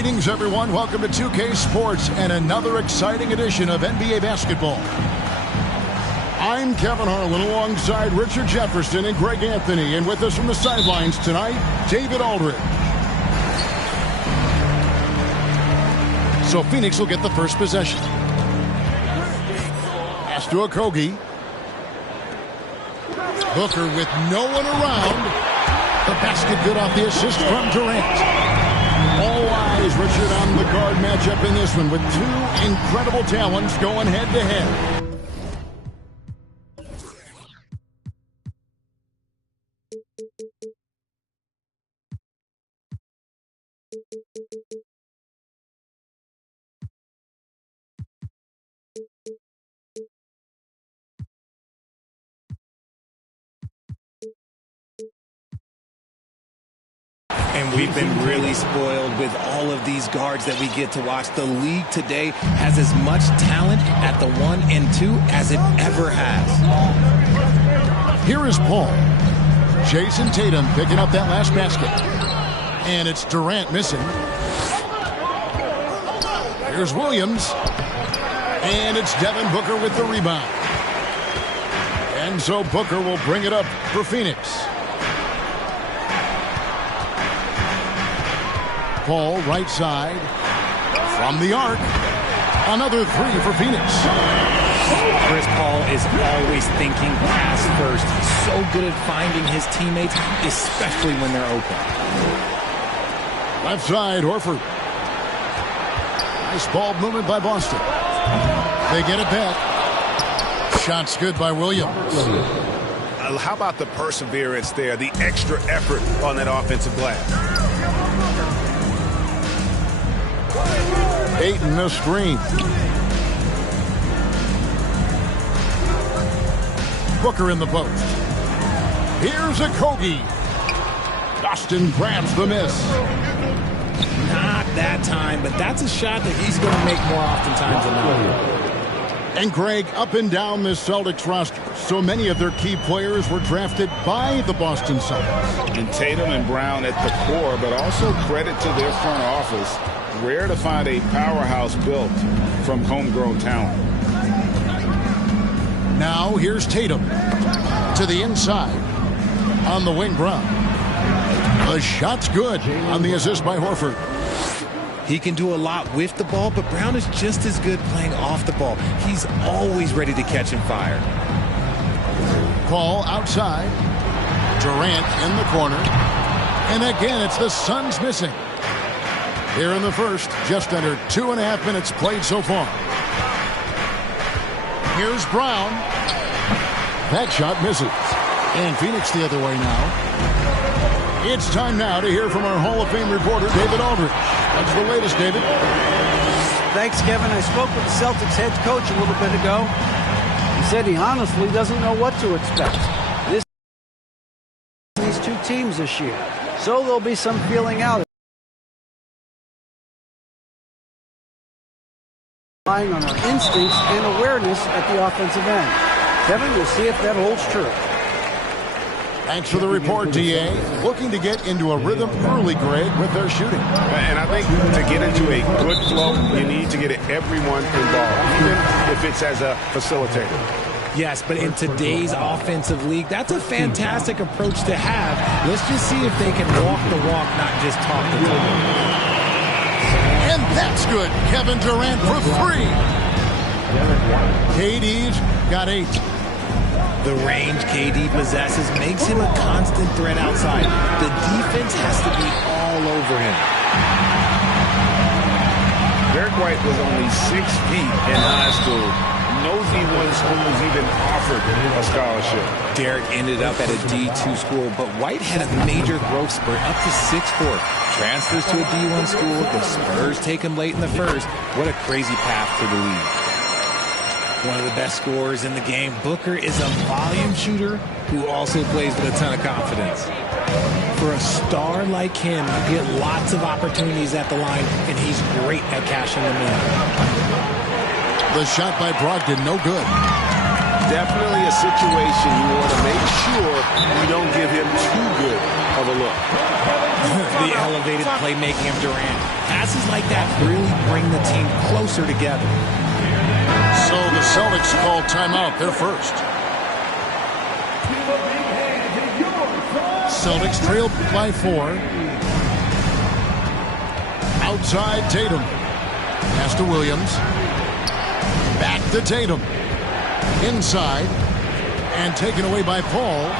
Greetings, everyone. Welcome to 2K Sports and another exciting edition of NBA basketball. I'm Kevin Harlan alongside Richard Jefferson and Greg Anthony. And with us from the sidelines tonight, David Aldridge. So Phoenix will get the first possession. Pass to Okogie. Booker with no one around. The basket good off the assist from Durant. All eyes, Richard, on the guard matchup in this one with two incredible talents going head-to-head. And we've been really spoiled with all of these guards that we get to watch. The league today has as much talent at the 1 and 2 as it ever has. Here is Paul. Jason Tatum picking up that last basket. And it's Durant missing. Here's Williams. And it's Devin Booker with the rebound. And so Booker will bring it up for Phoenix. Paul, right side, from the arc. Another three for Phoenix. Chris Paul is always thinking pass first. He's so good at finding his teammates, especially when they're open. Left side, Horford. Nice ball movement by Boston. They get it back. Shots good by Williams. How about the perseverance there, the extra effort on that offensive glass? Ayton the screen. Booker in the post. Here's Okogie. Boston grabs the miss. Not that time, but that's a shot that he's going to make more oftentimes than not. And Greg, up and down this Celtics roster, so many of their key players were drafted by the Boston Celtics. And Tatum and Brown at the core, but also credit to their front office. Rare to find a powerhouse built from homegrown talent. Now here's Tatum to the inside on the wing. Brown. The shot's good on the assist by Horford. He can do a lot with the ball, but Brown is just as good playing off the ball. He's always ready to catch and fire. Paul outside. Durant in the corner. And again, it's the Suns missing. Here in the first, just under 2.5 minutes played so far. Here's Brown. That shot misses. And Phoenix the other way now. It's time now to hear from our Hall of Fame reporter, David Aldridge. What's the latest, David? Thanks, Kevin. I spoke with the Celtics head coach a little bit ago. He said he honestly doesn't know what to expect. These two teams this year. So there'll be some feeling out. Relying on our instincts and awareness at the offensive end. Kevin, we'll see if that holds true. Thanks for the report, DA. Looking to get into a rhythm early, Greg, with their shooting. And I think to get into a good flow, you need to get everyone involved, even if it's as a facilitator. Yes, but in today's offensive league, that's a fantastic approach to have. Let's just see if they can walk the walk, not just talk the talk. And that's good. Kevin Durant for three. KD's got 8. The range KD possesses makes him a constant threat outside. The defense has to be all over him. Derek White was only 6 feet in high school. No D1 schools even offered a scholarship. Derek ended up at a D2 school, but White had a major growth spurt up to 6'4". Transfers to a D1 school. The Spurs take him late in the first. What a crazy path to the league. One of the best scorers in the game. Booker is a volume shooter who also plays with a ton of confidence. For a star like him, you get lots of opportunities at the line, and he's great at cashing them in. The shot by Brogdon, no good. Definitely a situation you want to make sure you don't give him too good of a look. The elevated playmaking of Durant. Passes like that really bring the team closer together. So the Celtics call timeout. They're first. Celtics trail by 4. Outside Tatum. Pass to Williams. Back to Tatum. Inside. And taken away by Paul.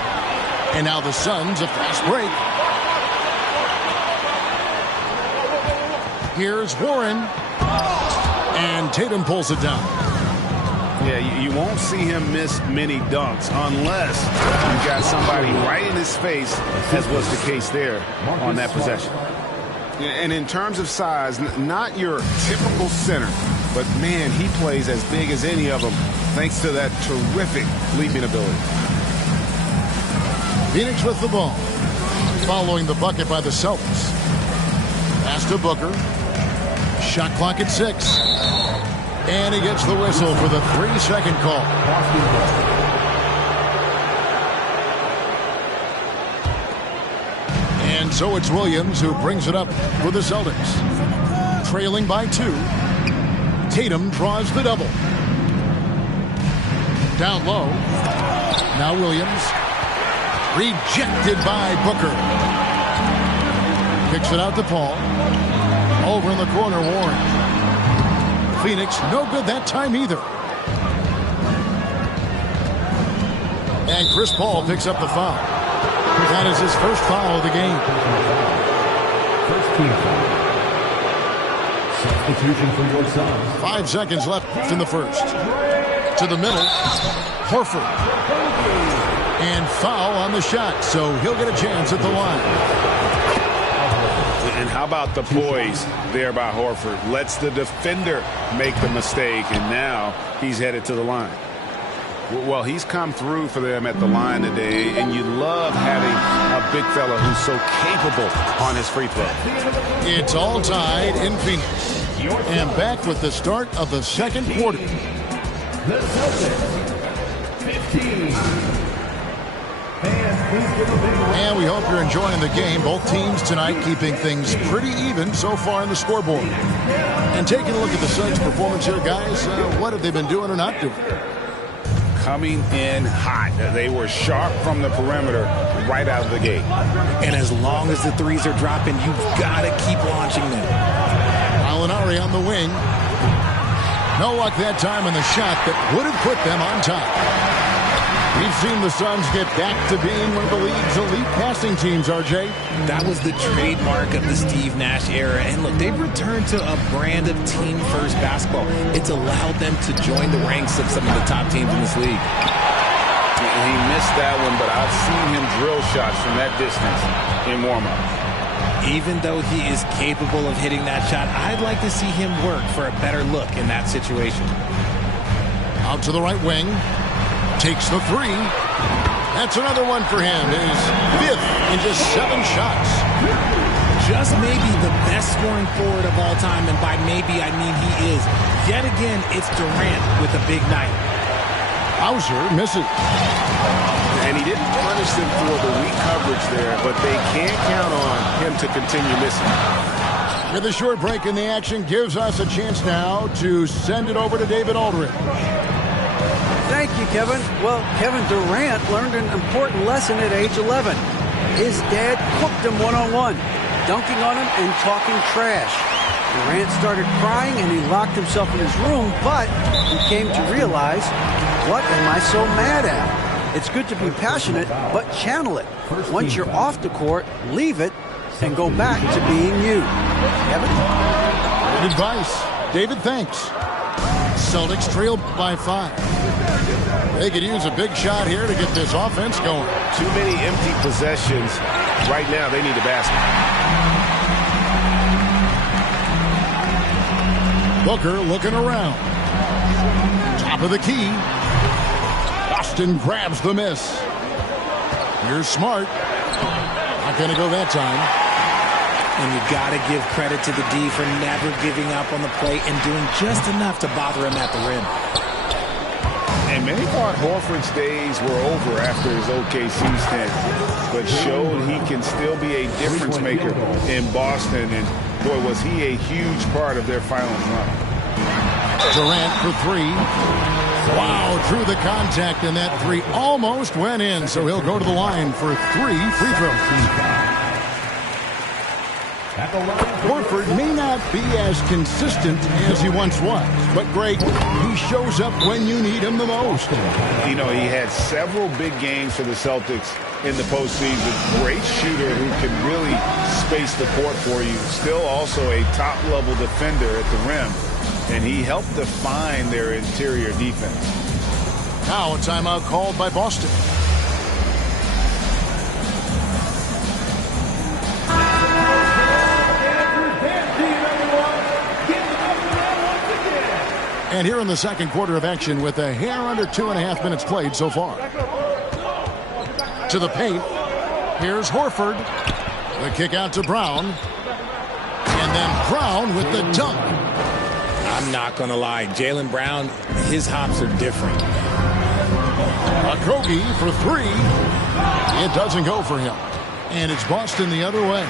And now the Suns, a fast break. Here's Warren. And Tatum pulls it down. Yeah, you won't see him miss many dunks unless you got somebody right in his face, as was the case there on that possession. And in terms of size, not your typical center, but man, he plays as big as any of them thanks to that terrific leaping ability. Phoenix with the ball. Following the bucket by the Celtics. Pass to Booker. Shot clock at 6. And he gets the whistle for the 3-second call. And so it's Williams who brings it up for the Celtics. Trailing by 2. Tatum draws the double. Down low. Now Williams. Rejected by Booker. Kicks it out to Paul. Over in the corner, Warren. Phoenix, no good that time either. And Chris Paul picks up the foul. That is his first foul of the game. First team foul. Substitution from both sides. 5 seconds left in the first. To the middle. Horford. And foul on the shot, so he'll get a chance at the line. And how about the poise there by Horford? Lets the defender make the mistake, and now he's headed to the line. Well, he's come through for them at the line today, and you love having a big fella who's so capable on his free throw. It's all tied in Phoenix. And back with the start of the second quarter. The Celtics, 15. And we hope you're enjoying the game. Both teams tonight keeping things pretty even so far in the scoreboard. And taking a look at the Suns' performance here, guys, what have they been doing or not doing? Coming in hot. They were sharp from the perimeter right out of the gate. And as long as the threes are dropping, you've got to keep launching them. Alinari on the wing. No luck that time in the shot that would have put them on top. We've seen the Suns get back to being one of the league's elite passing teams, RJ. That was the trademark of the Steve Nash era. And look, they've returned to a brand of team-first basketball. It's allowed them to join the ranks of some of the top teams in this league. He missed that one, but I've seen him drill shots from that distance in warm-up. Even though he is capable of hitting that shot, I'd like to see him work for a better look in that situation. Out to the right wing. Takes the 3. That's another one for him. His 5th in just 7 shots. Just maybe the best scoring forward of all time, and by maybe I mean he is. Yet again, it's Durant with a big night. Hauser misses. And he didn't punish them for the weak coverage there, but they can't count on him to continue missing. With a short break in the action, gives us a chance now to send it over to David Aldridge. Thank you, Kevin. Well, Kevin Durant learned an important lesson at age 11. His dad cooked him one-on-one, dunking on him and talking trash. Durant started crying and he locked himself in his room, but he came to realize, what am I so mad at? It's good to be passionate, but channel it. Once you're off the court, leave it and go back to being you. Kevin? Good advice. David, thanks. Celtics trail by 5. They could use a big shot here to get this offense going. Too many empty possessions. Right now, they need a basket. Booker looking around. Top of the key. Boston grabs the miss. Here's Smart. Not going to go that time. And you got to give credit to the D for never giving up on the play and doing just enough to bother him at the rim. And many thought Horford's days were over after his OKC stint, but showed he can still be a difference maker in Boston. And boy, was he a huge part of their finals run. Durant for three. Wow, through the contact, and that three almost went in, so he'll go to the line for 3 free throws. Horford may not be as consistent as he once was, but Greg, he shows up when you need him the most. You know, he had several big games for the Celtics in the postseason. Great shooter who can really space the court for you. Still also a top-level defender at the rim, and he helped define their interior defense. Now a timeout called by Boston. And here in the second quarter of action with a hair under 2.5 minutes played so far. To the paint. Here's Horford. The kick out to Brown. And then Brown with the dunk. I'm not going to lie. Jaylen Brown, his hops are different. Okogie for three. It doesn't go for him. And it's Boston the other way.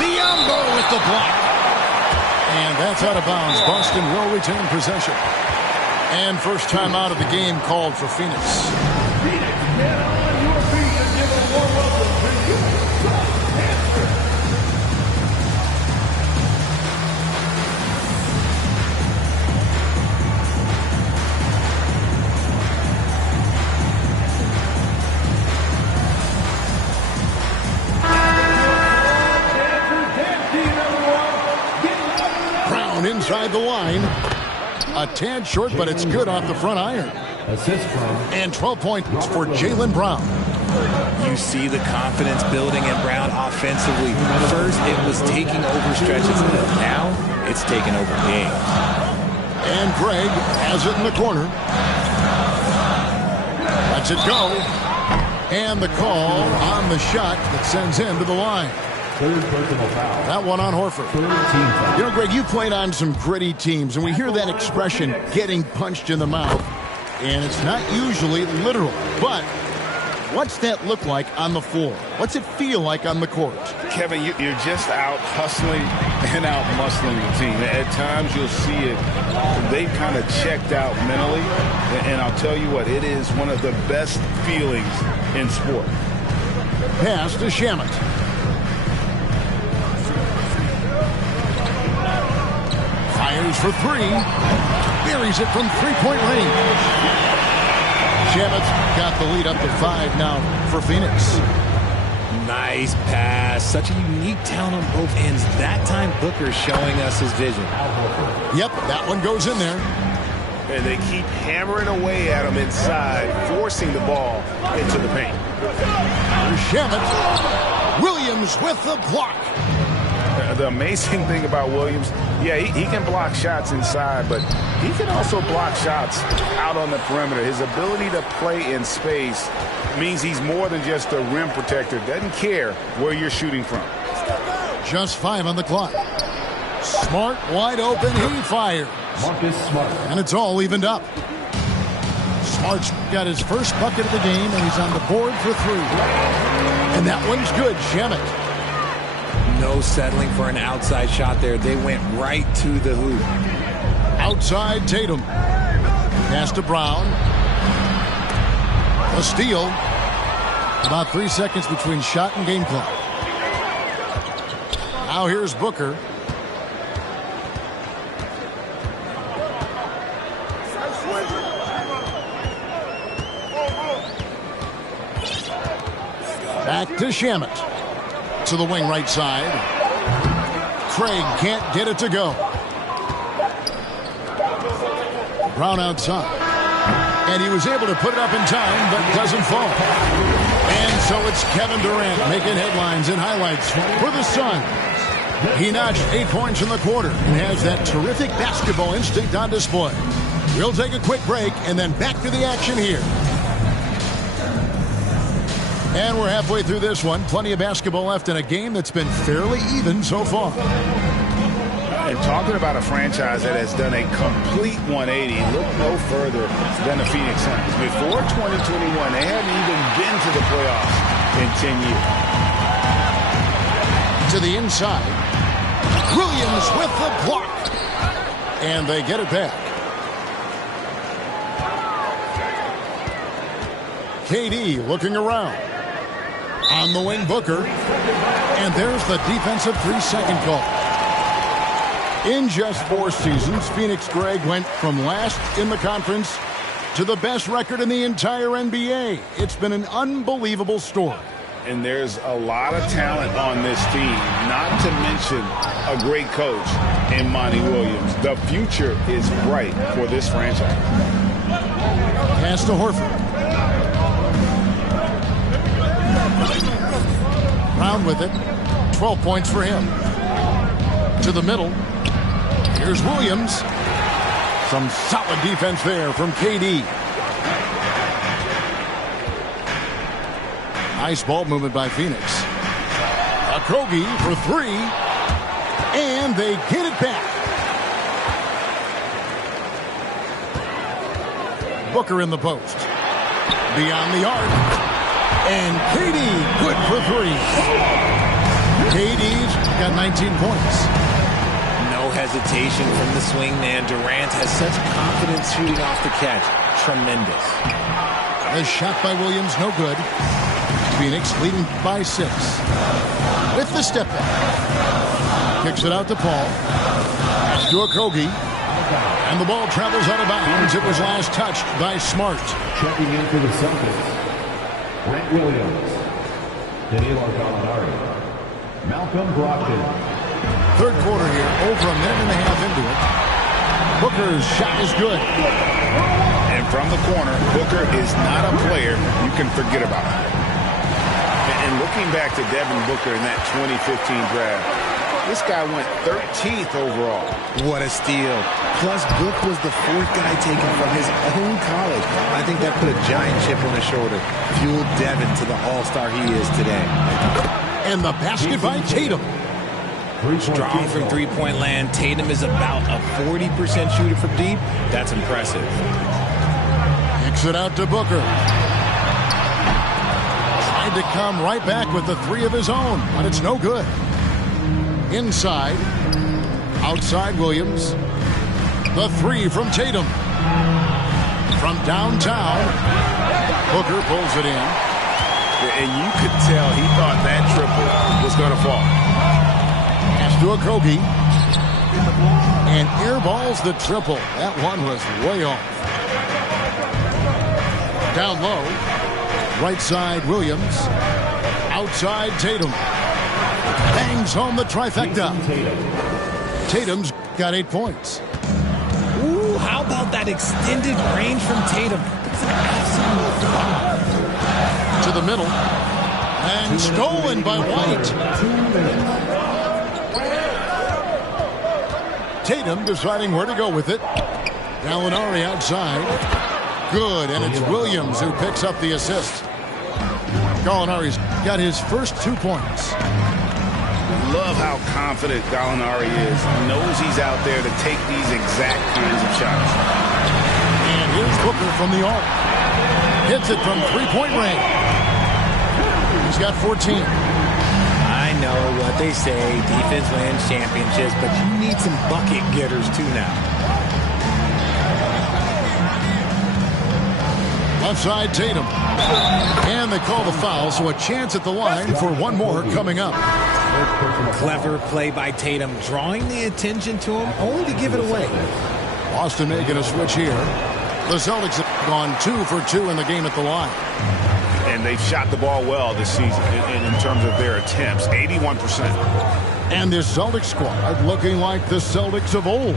Biyombo with the block. And that's out of bounds. Boston will retain possession. And first time out of the game called for Phoenix. Phoenix, get on your feet and give a warm welcome to Utah Panther. Brown inside the line. A tad short, but it's good off the front iron. Assist from. And 12 points for Jaylen Brown. You see the confidence building in Brown offensively. First, it was taking over stretches. Now, it's taking over games. And Greg has it in the corner. Lets it go. And the call on the shot that sends him to the line. Third personal foul. That one on Horford. Third team foul. You know, Greg, you played on some gritty teams, and we hear that expression, getting punched in the mouth. And it's not usually literal. But what's that look like on the floor? What's it feel like on the court? Kevin, you're just out hustling and out muscling the team. At times you'll see it. They've kind of checked out mentally. And I'll tell you what, it is one of the best feelings in sport. Pass to Shamet. Fires for three. Buries it from three-point range. Shamet's got the lead up to 5 now for Phoenix. Nice pass. Such a unique talent on both ends. That time, Booker's showing us his vision. Yep, that one goes in there. And they keep hammering away at him inside, forcing the ball into the paint. Here's Shamet. Williams with the block. The amazing thing about Williams, yeah, he can block shots inside, but he can also block shots out on the perimeter. His ability to play in space means he's more than just a rim protector. Doesn't care where you're shooting from. Just 5 on the clock. Smart, wide open, he fires. Marcus Smart. And it's all evened up. Smart's got his first bucket of the game, and he's on the board for 3. And that one's good, Shamet. No settling for an outside shot there. They went right to the hoop. Outside Tatum. Pass to Brown. A steal. About 3 seconds between shot and game clock. Now here's Booker. Back to Shamet. To the wing right side. Craig can't get it to go. Brown outside. And he was able to put it up in time, but doesn't fall. And so it's Kevin Durant making headlines and highlights for the Suns. He notched 8 points in the quarter and has that terrific basketball instinct on display. We'll take a quick break and then back to the action here. And we're halfway through this one. Plenty of basketball left in a game that's been fairly even so far. And talking about a franchise that has done a complete 180, look no further than the Phoenix Suns. Before 2021, they hadn't even been to the playoffs in 10 years. To the inside. Williams with the block. And they get it back. KD looking around. On the wing, Booker. And there's the defensive 3-second call. In just 4 seasons, Phoenix, Greg, went from last in the conference to the best record in the entire NBA. It's been an unbelievable story. And there's a lot of talent on this team, not to mention a great coach in Monty Williams. The future is bright for this franchise. Pass to Horford. Brown with it. 12 points for him. To the middle. Here's Williams. Some solid defense there from KD. Nice ball movement by Phoenix. Okogie for 3. And they get it back. Booker in the post. Beyond the arc. And KD good for 3. KD's got 19 points. No hesitation from the swing man. Durant has such confidence shooting off the catch. Tremendous. A shot by Williams, no good. Phoenix leading by 6. With the step back. Kicks it out to Paul. To Okogie. And the ball travels out of bounds. It was last touched by Smart. Checking in for the Celtics, Grant Williams, Danilo Gallinari, Malcolm Brogdon. Third quarter here, over a minute and a half into it. Booker's shot is good. And from the corner, Booker is not a player you can forget about. And looking back to Devin Booker in that 2015 draft, this guy went 13th overall. What a steal. Plus, Book was the 4th guy taken from his own college. I think that put a giant chip on his shoulder. Fueled Devin to the all-star he is today. And the basket by Tatum. Strong from three-point land. Tatum is about a 40% shooter from deep. That's impressive. Kicks it out to Booker. Tried to come right back with the 3 of his own, but it's no good. Inside. Outside Williams. The 3 from Tatum. From downtown. Booker pulls it in. And you could tell he thought that triple was going to fall. Pass to Okogie. And airballs the triple. That one was way off. Down low. Right side Williams. Outside Tatum. Bangs home the trifecta. Tatum's got 8 points. Ooh, how about that extended range from Tatum? It's an absolute bomb. To the middle. And stolen by White. Tatum deciding where to go with it. Gallinari outside. Good, and it's Williams who picks up the assist. Gallinari's got his first 2 points. Love how confident Gallinari is. He knows he's out there to take these exact kinds of shots. And here's Booker from the arc. Hits it from 3-point range. He's got 14. I know what they say, defense wins championships, but you need some bucket getters too now. Left side Tatum. And they call the foul, so a chance at the line for one more coming up. Clever play by Tatum, drawing the attention to him, only to give it away. Boston making a switch here. The Celtics have gone 2 for 2 in the game at the line. And they've shot the ball well this season in terms of their attempts, 81%. And this Celtics squad looking like the Celtics of old.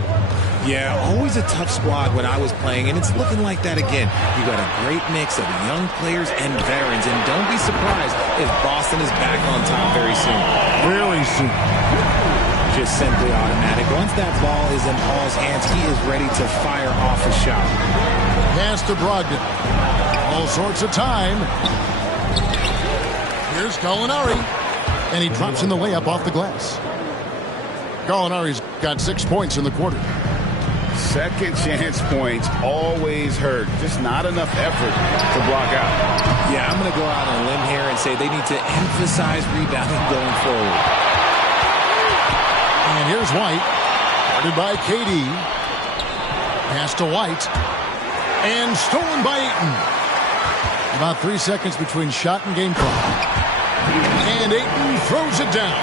Yeah, always a tough squad when I was playing, and it's looking like that again. You got a great mix of young players and veterans, and don't be surprised if Boston is back on top very soon. Very soon. Just simply automatic. Once that ball is in Paul's hands, he is ready to fire off a shot. Pass to Brogdon. All sorts of time. Here's Gallinari. And he drops in the layup off the glass. Gallinari's got 6 points in the quarter. Second chance points always hurt. Just not enough effort to block out. Yeah, I'm going to go out on a limb here and say they need to emphasize rebounding going forward. And here's White. Guarded by KD. Pass to White. And stolen by Ayton. About 3 seconds between shot and game clock. And Ayton throws it down.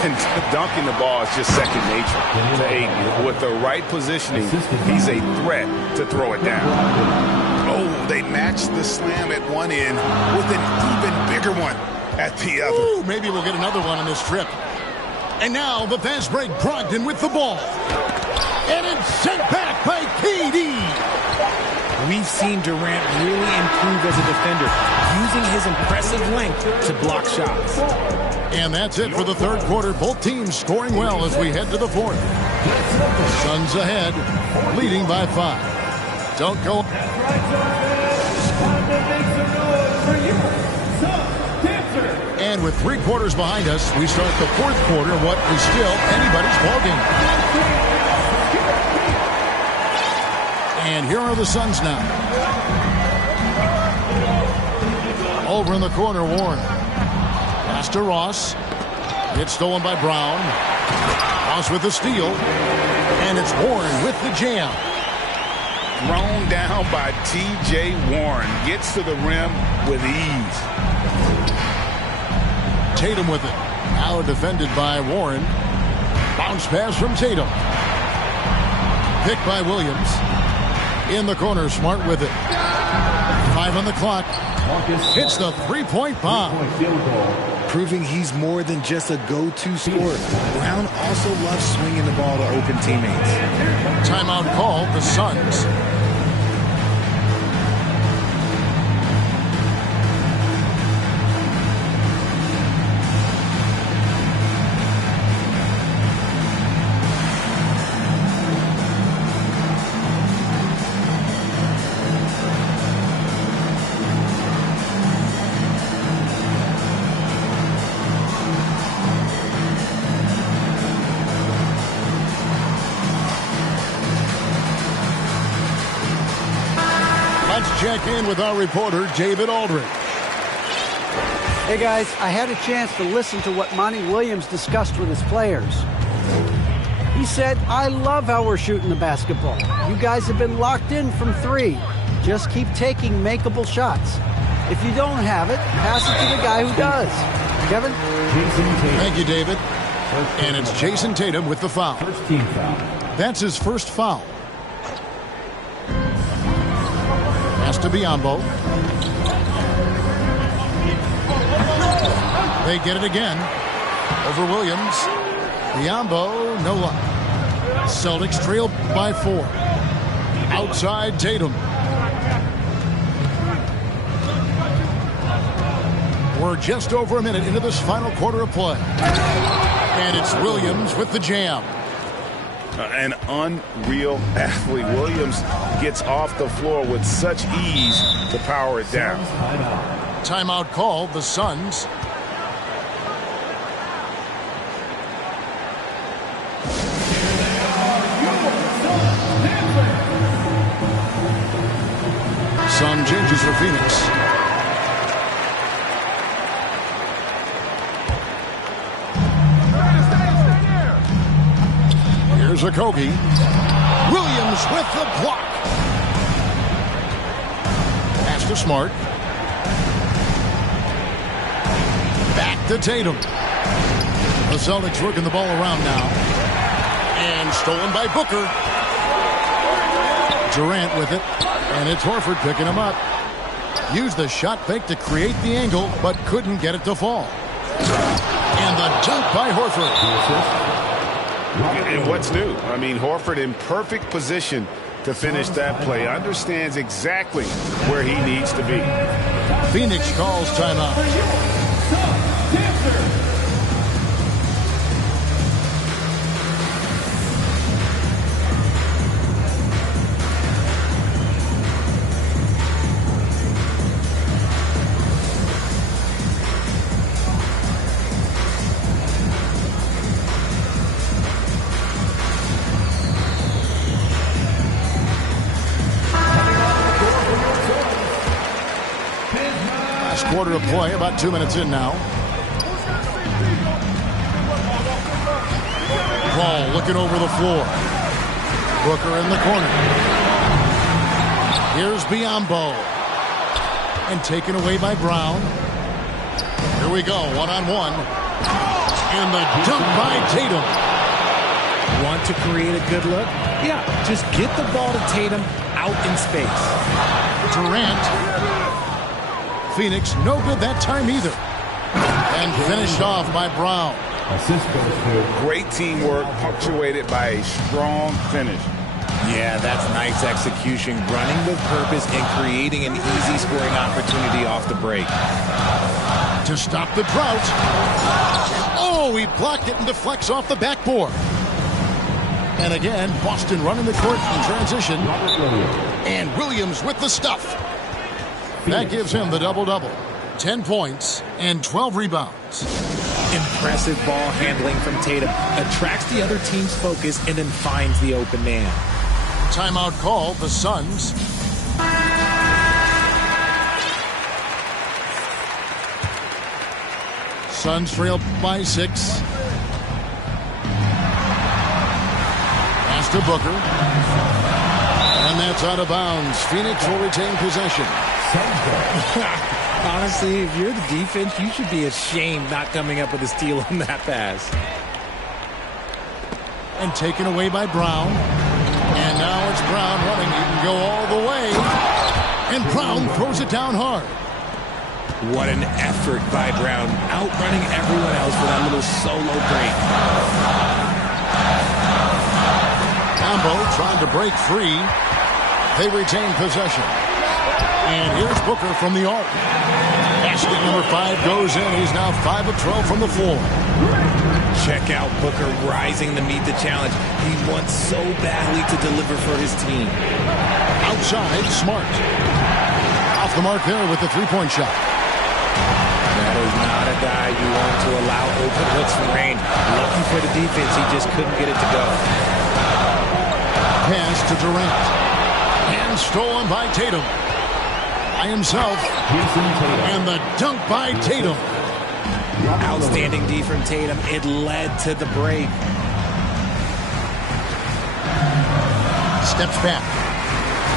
And dunking the ball is just second nature to Ayton. With the right positioning, he's a threat to throw it down. Oh, they matched the slam at one end with an even bigger one at the other. Ooh, maybe we'll get another one on this trip. And now the fast break, Brogdon with the ball. And it's sent back by KD. We've seen Durant really improve as a defender, using his impressive length to block shots. And that's it for the third quarter. Both teams scoring well as we head to the fourth. Suns ahead, leading by 5. Don't go. And with 3 quarters behind us, we start the fourth quarter, what is still anybody's ballgame. And here are the Suns now. Over in the corner, Warren. Pass to Ross. It's stolen by Brown. Ross with the steal. And it's Warren with the jam. Thrown down by T.J. Warren. Gets to the rim with ease. Tatum with it. Now defended by Warren. Bounce pass from Tatum. Picked by Williams. In the corner, Smart with it. 5 on the clock. Hits the three-point bomb. Proving he's more than just a go-to scorer. Brown also loves swinging the ball to open teammates. Timeout called, the Suns. Let's check in with our reporter, David Aldridge. Hey, guys, I had a chance to listen to what Monty Williams discussed with his players. He said, I love how we're shooting the basketball. You guys have been locked in from 3. Just keep taking makeable shots. If you don't have it, pass it to the guy who does. Kevin? Thank you, David. And it's Jason Tatum with the foul. First team foul. That's his first foul. Pass to Biyombo. They get it again. Over Williams. Biyombo, no luck. Celtics trail by 4. Outside Tatum. We're just over a minute into this final quarter of play. And it's Williams with the jam. An unreal athlete. Williams gets off the floor with such ease to power it down. Timeout called, the Suns. Some changes for Phoenix. Here's Okogie. Williams with the block. Pass to Smart. Back to Tatum. The Celtics working the ball around now. And stolen by Booker. Durant with it. And it's Horford picking him up. Used the shot fake to create the angle, but couldn't get it to fall. And the dunk by Horford. And what's new? I mean, Horford in perfect position to finish that play. Understands exactly where he needs to be. Phoenix calls timeout. Last quarter of play, about 2 minutes in now. Ball looking over the floor. Booker in the corner. Here's Biyombo. And taken away by Brown. Here we go, one-on-one. And the dunk by Tatum. Want to create a good look? Yeah, just get the ball to Tatum out in space. Durant. Phoenix, no good that time either. And finished off by Brown. Great teamwork, punctuated by a strong finish. Yeah, that's nice execution, running with purpose and creating an easy scoring opportunity off the break. To stop the drought. Oh, he blocked it and deflects off the backboard. And again, Boston running the court in transition. And Williams with the stuff. That gives him the double-double. 10 points and 12 rebounds. Impressive ball handling from Tatum. Attracts the other team's focus and then finds the open man. Timeout call, the Suns. Suns trail by 6. Pass to Booker. And that's out of bounds. Phoenix will retain possession. Honestly, if you're the defense, you should be ashamed not coming up with a steal on that pass. And taken away by Brown. And now it's Brown running. He can go all the way. And Brown throws it down hard. What an effort by Brown, outrunning everyone else for that little solo break. Combo trying to break free. They retain possession. And here's Booker from the arc. Basket number 5 goes in. He's now 5 of 12 from the floor. Check out Booker rising to meet the challenge. He wants so badly to deliver for his team. Outside, Smart. Off the mark there with the three-point shot. That is not a guy you want to allow open looks from range. Lucky for the defense, he just couldn't get it to go. Pass to Durant. And stolen by Tatum. By himself. And the dunk by Tatum. Outstanding D from Tatum. It led to the break. Steps back.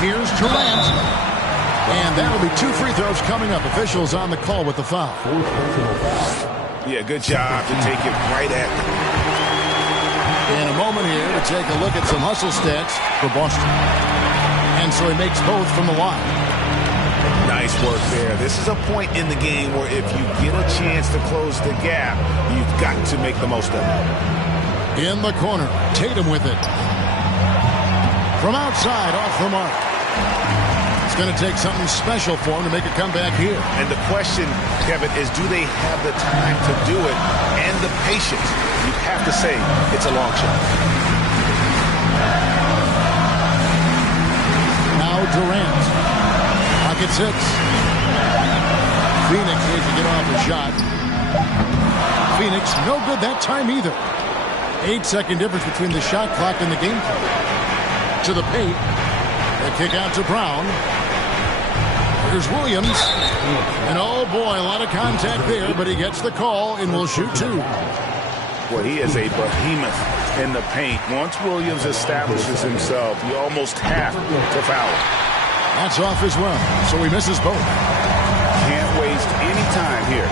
Here's Durant. And that'll be 2 free throws coming up. Officials on the call with the foul. Yeah, good job to take it right at them. In a moment here to take a look at some hustle stats for Boston. And so he makes both from the line. Nice work there. This is a point in the game where if you get a chance to close the gap, you've got to make the most of it. In the corner, Tatum with it. From outside, off the mark. It's going to take something special for him to make a comeback here. And the question, Kevin, is do they have the time to do it and the patience? You have to say it's a long shot. Now Durant. Pocket 6. Phoenix needs to get off a shot. Phoenix, no good that time either. 8-second difference between the shot clock and the game clock. To the paint. They kick out to Brown. Here's Williams. And oh boy, a lot of contact there, but he gets the call and will shoot 2. Well, he is a behemoth in the paint. Once Williams establishes himself, you almost have to foul him. That's off as well, so he misses both. Can't waste any time here.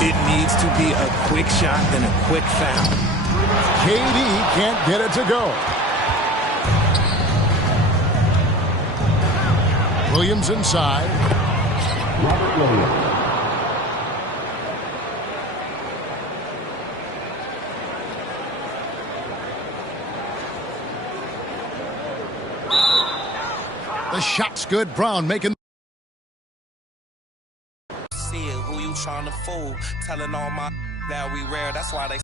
It needs to be a quick shot, then a quick foul. KD can't get it to go. Williams inside. Robert Williams. The shot's good. Brown making. See who you trying to fool, telling all my that we rare. That's why they